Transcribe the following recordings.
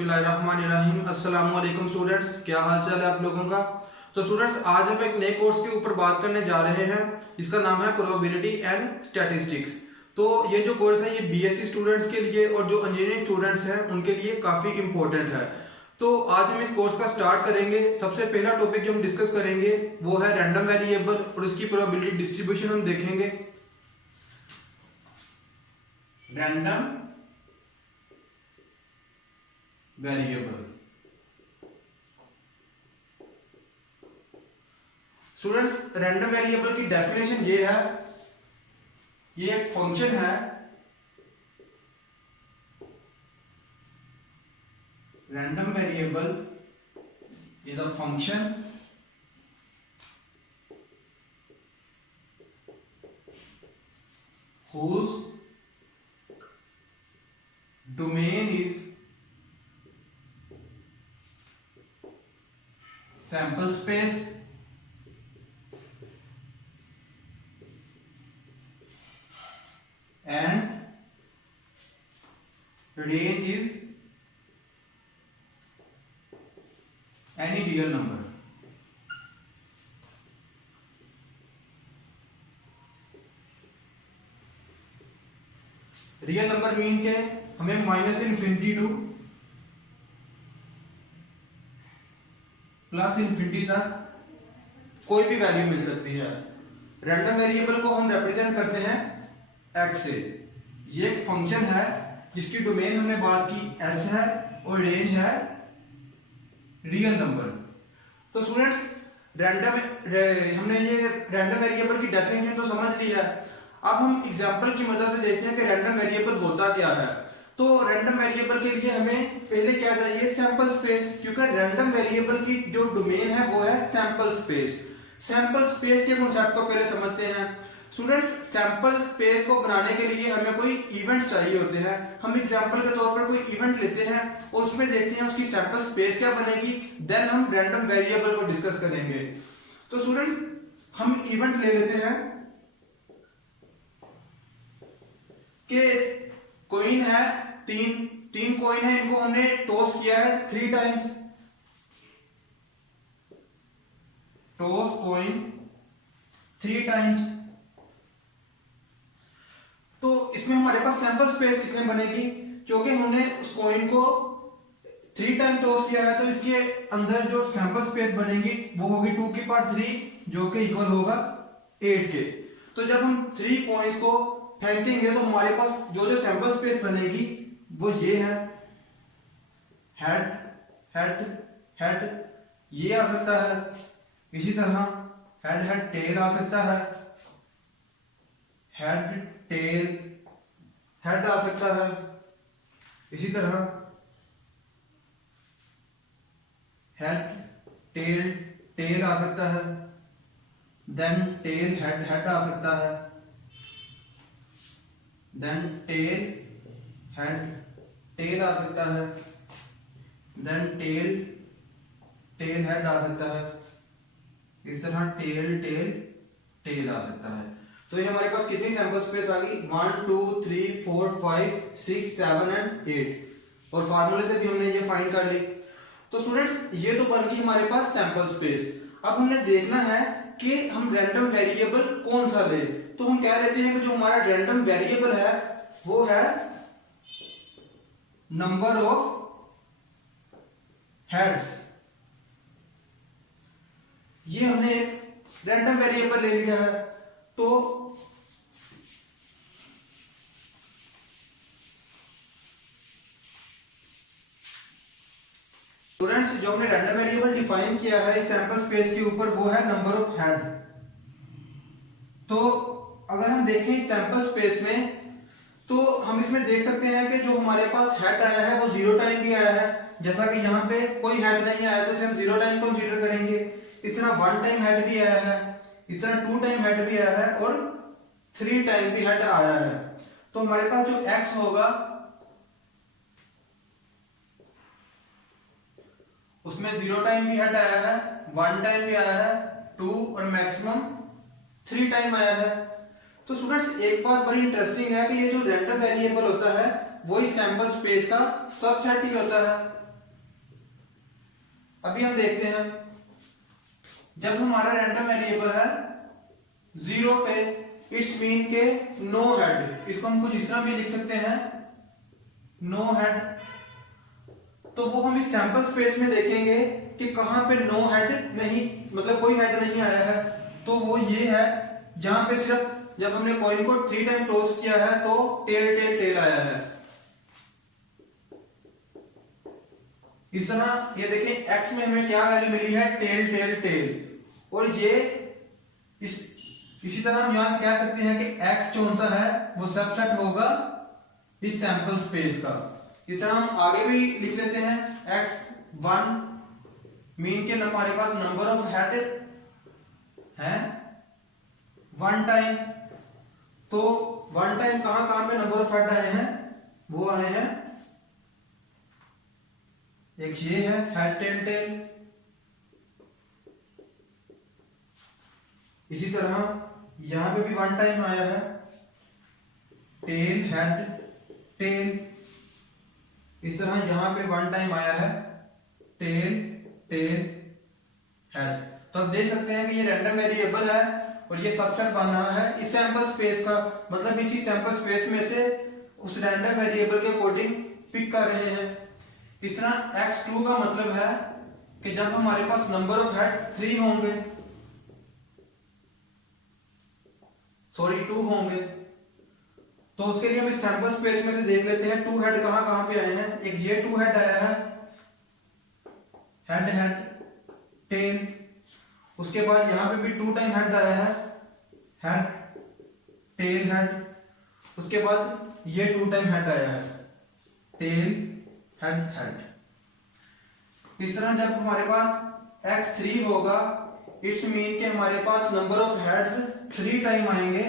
बिस्मिल्लाहिर्रहमानिर्रहीम। अस्सलाम वालेकुम स्टूडेंट्स, क्या हाल चाल है आप लोगों का। तो स्टूडेंट्स, आज हम एक नए कोर्स के ऊपर बात करने जा रहे हैं। इसका नाम है प्रोबेबिलिटी एंड स्टैटिस्टिक्स। तो ये जो कोर्स है ये बीएससी स्टूडेंट्स के लिए और जो इंजीनियरिंग स्टूडेंट्स हैं उनके लिए काफ़ी इंपॉर्टेंट है। तो आज हम इस कोर्स का स्टार्ट करेंगे। सबसे पहला टॉपिक जो हम डिस्कस करेंगे वो है रैंडम वेरिएबल और उसकी प्रोबेबिलिटी डिस्ट्रीब्यूशन हम देखेंगे। Random variable students, random variable की डेफिनेशन ये है, ये एक फंक्शन है। Random variable is a function whose domain is sample space and range is any real number। Real number mean के हमें minus infinity two plus infinity तक कोई भी वैल्यू मिल सकती है। रैंडम वेरिएबल को हम रिप्रेजेंट करते हैं एक्स से। ये एक फंक्शन है जिसकी डोमेन हमने बात की एस है और रेंज है रियल नंबर। तो स्टूडेंट्स, हमने ये रैंडम वेरिएबल की डेफिनेशन तो समझ ली है। अब हम एग्जांपल की मदद से देखते हैं कि रैंडम वेरिएबल होता क्या है। तो रैंडम वेरिएबल के लिए हमें पहले क्या चाहिए, सैंपल स्पेस, क्योंकि रैंडम वेरिएबल की जो डोमेन है वो है सैंपल स्पेस। सैंपल स्पेस के कॉन्सेप्ट को पहले समझते हैं। स्टूडेंट्स, सैंपल स्पेस को बनाने के लिए हमें कोई इवेंट्स चाहिए होते हैं। हम एग्जांपल के तौर पर कोई इवेंट लेते हैं और उसमें देखते हैं उसकी सैंपल स्पेस क्या बनेगी, देन हम रैंडम वेरिएबल को डिस्कस करेंगे। तो स्टूडेंट्स, हम इवेंट ले लेते हैं कि कॉइन है, तीन कॉइन है, इनको हमने टॉस किया है 3 टाइम्स। Toss coin 3 times. तो इसमें हमारे पास सैंपल स्पेस कितने बनेगी, क्योंकि हमने उस कॉइन को 3 टाइम टॉस किया है। तो इसके अंदर जो सैंपल स्पेस बनेगी वो होगी 2 की पावर 3, जो कि इक्वल होगा 8 के। तो जब हम 3 कॉइन्स को फेंकेंगे तो हमारे पास जो जो सैंपल स्पेस बनेगी वो ये है, हेड हेड हेड, ये आ सकता है। इसी तरह हेड हेड टेल आ सकता है, हेड टेल हेड आ सकता है। इसी तरह हेड टेल टेल आ सकता है, देन टेल हेड हेड आ सकता है, देन टेल हेड टेल आ सकता है, देन टेल टेल हेड आ सकता है। इस तरह टेल टेल टेल आ सकता है। तो ये हमारे पास कितनी सैंपल स्पेस आ गई, 1 2 3 4 5 6 7 एंड 8। और फार्मूले से भी हमने ये फाइंड कर ली। तो स्टूडेंट्स, ये तो बन गई हमारे पास सैंपल स्पेस। अब हमने देखना है कि हम रैंडम वेरिएबल कौन सा ले। तो हम कह देते हैं कि जो हमारा रैंडम वेरिएबल है वो है नंबर ऑफ हेड्स। ये हमने एक रैंडम वेरिएबल ले लिया है। तो स्टूडेंट्स, जो हमने रैंडम वेरिएबल डिफाइन किया है इस सैंपल स्पेस के ऊपर वो है नंबर ऑफ हेड। तो अगर हम देखें इस सैंपल स्पेस में तो हम इसमें देख सकते हैं कि जो हमारे पास हेड आया है वो 0 टाइम भी आया है। जैसा कि यहाँ पे कोई हेड नहीं आया तो इसे हम 0 टाइम कंसीडर करेंगे। इस तरह 1 टाइम हेड भी आया है, इस तरह 2 टाइम हेड भी आया है और 3 टाइम भी हेड आया है। तो हमारे पास जो x होगा उसमें 0 टाइम भी हेड आया है, 1 टाइम भी आया है, 2 और मैक्सिमम 3 टाइम आया है। तो स्टूडेंट्स, एक बात बड़ी इंटरेस्टिंग है कि ये जो रैंडम वेरिएबल होता है वो इस सैंपल स्पेस का सबसेट ही होता है। अभी हम देखते हैं, जब हमारा रैंडम वेरिएबल है 0 पे, इट्स मीन के नो हेड, इसको हम कुछ इस तरह भी लिख सकते हैं, नो हेड। तो वो हम इस सैंपल स्पेस में देखेंगे कि कहां पे नो हेड नहीं, मतलब कोई हेड नहीं आया है। तो वो ये है, यहां पे सिर्फ जब हमने कॉइन को 3 टाइम टॉस किया है तो टेल टेल टेल आया है। इस तरह ये देखें, x में हमें क्या वैल्यू मिली है, टेल टेल टेल। और ये इसी तरह हम यहां से कह सकते हैं कि x जो सा है वो सबसेट होगा इस सैंपल स्पेस का। इस तरह हम आगे भी लिख लेते हैं, x1 मीन के हमारे पास नंबर ऑफ हेड है 1 टाइम। तो 1 टाइम कहां कहां पे नंबर ऑफ हेड आए हैं, वो आए हैं, एक ये है हेड टेल टेल, इसी तरह यहां पे भी 1 टाइम आया है टेल हेड टेल, इस तरह यहां पे 1 टाइम आया है टेल टेल हेड। तो आप देख सकते हैं कि ये रैंडम वेरिएबल है और ये सबसेट बन रहा है इस सैंपल स्पेस का, मतलब इसी सैंपल स्पेस में से उस रैंडम वेरिएबल के अकॉर्डिंग पिक कर रहे हैं। इस तरह x2 का मतलब है कि जब हमारे पास नंबर ऑफ हेड 3 होंगे, सॉरी 2 होंगे, तो उसके लिए हम इस सैंपल स्पेस में से देख लेते हैं 2 हेड कहां कहां पे आए हैं। एक ये 2 हेड आया है, हेड हेड टेल, उसके बाद यहां पे भी 2 टाइम हेड आया है, हेड टेल हेड, उसके बाद ये 2 टाइम हेड आया है, टेल हेड हेड। इस तरह जब हमारे पास x3 होगा, इट्स मीन कि हमारे पास नंबर ऑफ हेड्स 3 टाइम आएंगे,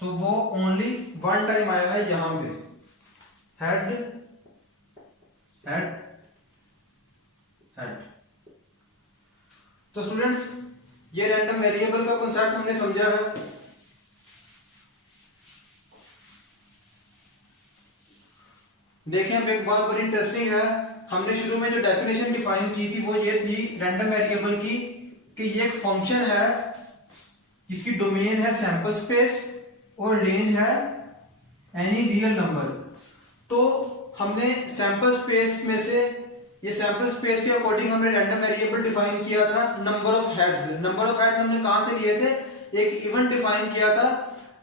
तो वो ओनली 1 टाइम आया है यहां पे, हेड हेड हेड। तो स्टूडेंट्स, ये रैंडम वेरिएबल का कॉन्सेप्ट हमने समझा है। देखें, अब एक बात बड़ी इंटरेस्टिंग है, हमने शुरू में जो डेफिनेशन डिफाइन की थी वो ये थी रैंडम वेरिएबल की, कि ये एक फंक्शन है जिसकी डोमेन है सैंपल स्पेस और रेंज है एनी रियल नंबर। तो हमने सैंपल स्पेस में से, ये सैंपल स्पेस के अकॉर्डिंग हमने रैंडम वेरिएबल डिफाइन किया था number of heads. Number of heads हमने कहां से लिए थे, एक इवेंट डिफाइन किया था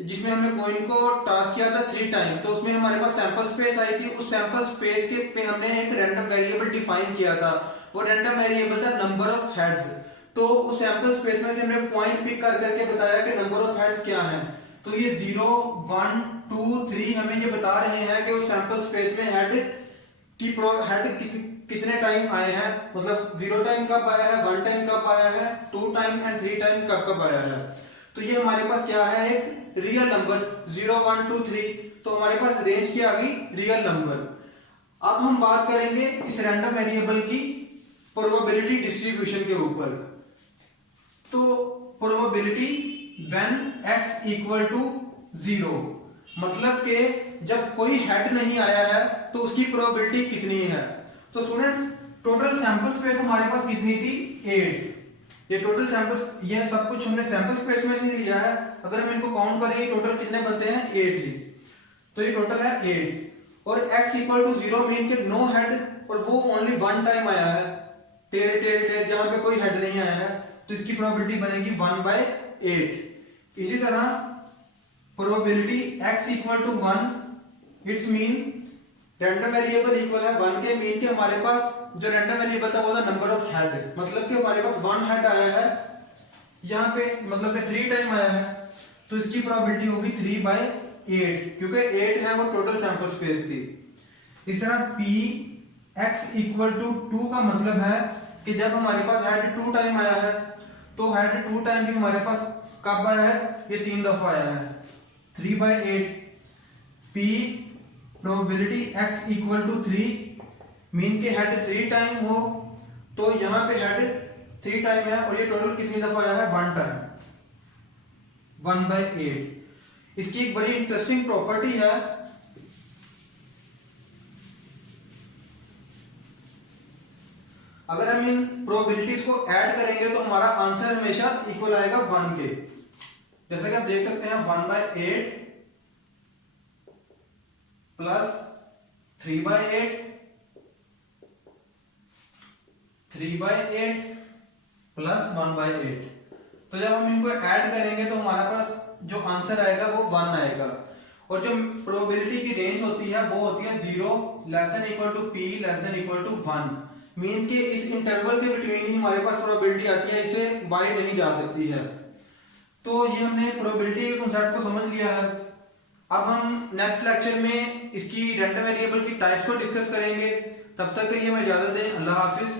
जिसमें हमने कॉइन को टॉस किया था 3 टाइम, तो उसमें हमारे पास सैंपल स्पेस आई थी। उस सैंपल स्पेस के पे हमने एक रैंडम वेरिएबल डिफाइन किया था, वो रैंडम वेरिएबल था नंबर ऑफ हेड्स। तो उस सैंपल स्पेस में से हमने पॉइंट पिक कर करके बताया कि नंबर ऑफ हेड्स क्या हैं। तो ये 0 1 2 3 हमें ये बता रहे हैं कि उस सैंपल स्पेस में हेड कितने टाइम आए हैं, मतलब 0 टाइम कब आया है, 1 टाइम कब आया है, 2 टाइम एंड 3 टाइम कब कब आया है। तो ये हमारे पास क्या है, एक रियल नंबर 0 1 2 3, तो हमारे पास रेंज की आ गई रियल नंबर। अब हम बात करेंगे इस रैंडम वेरिएबल की प्रोबेबिलिटी डिस्ट्रीब्यूशन के ऊपर। तो probability when x equal to 0, मतलब कि जब कोई हेड नहीं आया है तो उसकी प्रोबेबिलिटी कितनी है। तो स्टूडेंट्स, टोटल सैंपल स्पेस हमारे पास कितनी थी, 8। ये टोटल सैंपल, ये सब कुछ हमने सैंपल स्पेस में से लिया है। अगर हम इनको काउंट करें टोटल कितने बनते हैं, 8 ही। तो ये टोटल है 8 और x इक्वल टू 0 मीन के नो हेड, और वो ओनली 1 टाइम आया है, टेल टेल टेल, जहां पे कोई हेड नहीं आया है, तो इसकी प्रोबेबिलिटी बनेगी 1/8। इसी तरह probability x equal to 1, it's mean random variable equal है 1 के, मीन के हमारे पास जो रैंडम वेरिएबल था वो था नंबर ऑफ हेड, मतलब कि हमारे पास 1 हेड आया है यहाँ पे, मतलब कि 3 टाइम आया है, तो इसकी प्रोबेबिलिटी होगी 3/8, क्योंकि 8 है वो टोटल सैंपल स्पेस थी। इस तरह p x इक्वल टू 2 का मतलब है कि जब हमारे पास हेड 2 टाइम आया है, तो हेड 2 टाइम भी हमारे पास कब आया है, ये 3 दफा आया है, 3/8। p probability x equal to 3 mean के हेड 3 टाइम हो, तो यहाँ पे हेड 3 टाइम है और ये टोटल कितनी दफा आया है, 1 टाइम, 1/8। इसकी एक बड़ी इंटरेस्टिंग प्रॉपर्टी है अगर हम इन प्रोबेबिलिटीज को ऐड करेंगे तो हमारा आंसर हमेशा इक्वल आएगा 1 के। जैसा कि आप देख सकते हैं 1/8 प्लस 3/8 3/8 प्लस 1/8। तो जब हम इनको ऐड करेंगे तो हमारे पास जो आंसर आएगा वो 1 आएगा। और जो प्रोबेबिलिटी की रेंज होती है वो होती है 0 less than equal to p less than equal to 1। Mean के इस इंटरवल के बिटवीन ही हमारे पास प्रोबेबिलिटी आती है, इसे बाई नहीं जा सकती है। तो ये हमने प्रोबेबिलिटी के कॉन्सेप्ट को समझ लिया है। अब हम नेक्स्ट लेक्चर में इसकी रैंडम वेरिएबल की टाइप्स को डिस्कस करेंगे। तब तक के लिए मैं इजाजत दें। अल्लाह हाफिज।